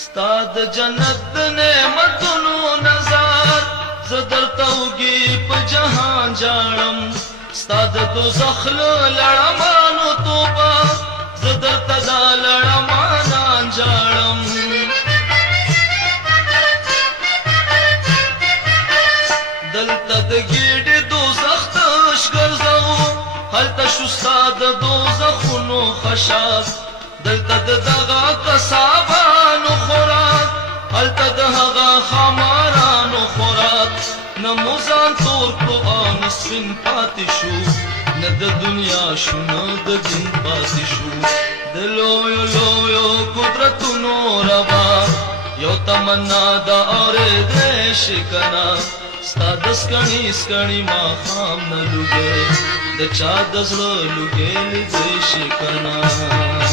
ستاد جنت د نعمتونو نظر زدر توګي په جهان جاړم ستاد دوزخ لړمانو توبه زدر تدا لړمانان جاړم دلته د ګیډې دوزخ تش ګرځو هلته شو ستاد دوزخونو خشاک دلته د دغه قصابانو خوراک هلته د هغه خمارانو خوراک نه موزان تور قرآن سپین پاتې شو نه د دنیا شو نه د دین پاتې شو د لویو لویو قدرتونو ربا یو تمنا د اورېدې شي کنه ستا د سکڼي سکڼي ماښام نه لوګې د چا د زړه لوګې لیدې شي کنه